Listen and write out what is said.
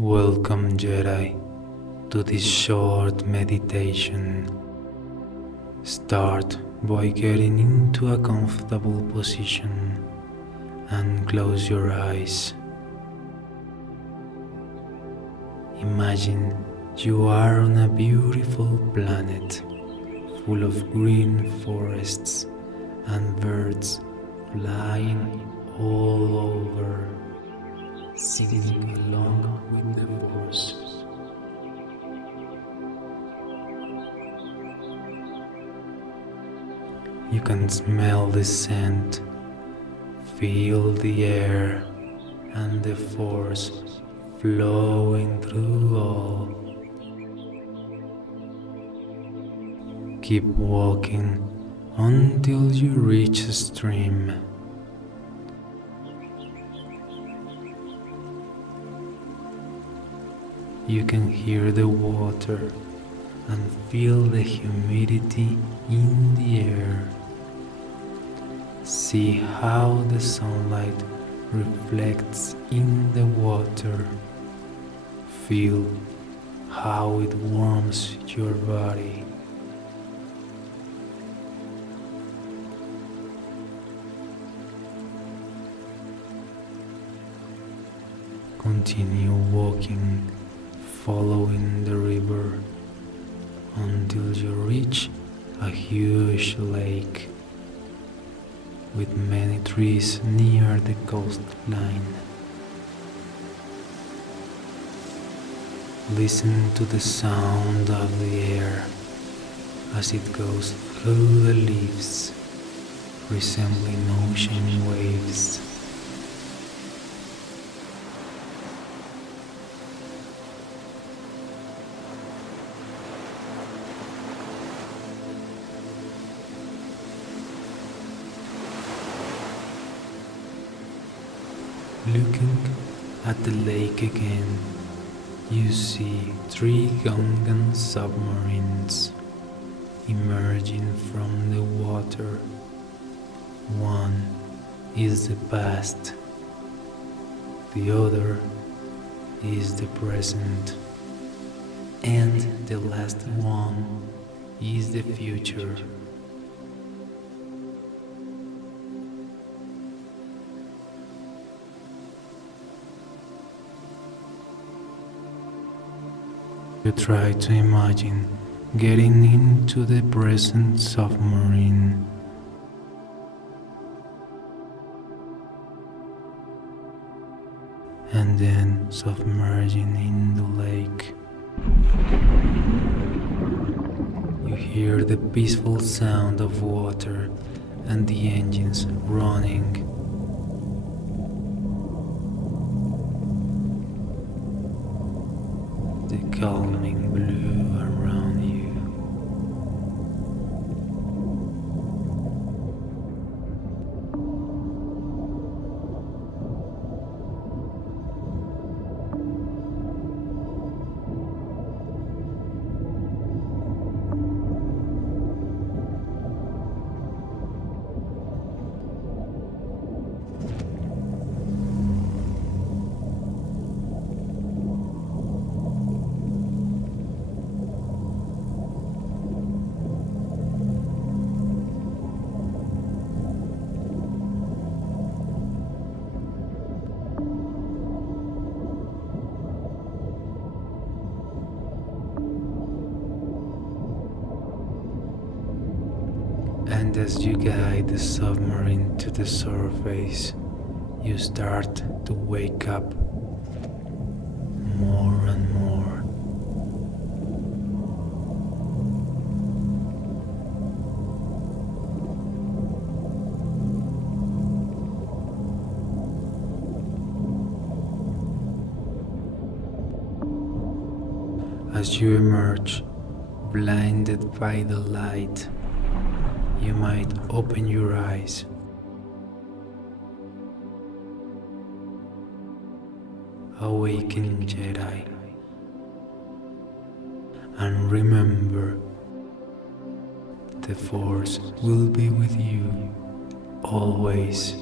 Welcome, Jedi, to this short meditation. Start by getting into a comfortable position and close your eyes. Imagine you are on a beautiful planet full of green forests and birds flying all over, singing along with the Force. You can smell the scent, feel the air and the Force flowing through all. Keep walking until you reach a stream. You can hear the water and feel the humidity in the air. See how the sunlight reflects in the water. Feel how it warms your body. Continue walking, following the river until you reach a huge lake with many trees near the coastline. Listen to the sound of the air as it goes through the leaves, resembling ocean waves. Looking at the lake again, you see 3 Gungan submarines emerging from the water. One is the past, the other is the present, and the last one is the future. You try to imagine getting into the present submarine. And then submerging in the lake. You hear the peaceful sound of water and the engines running. The calming blue around you. And as you guide the submarine to the surface, you start to wake up more and more. As you emerge, blinded by the light, you might open your eyes. Awaken, Jedi, and remember, the Force will be with you always.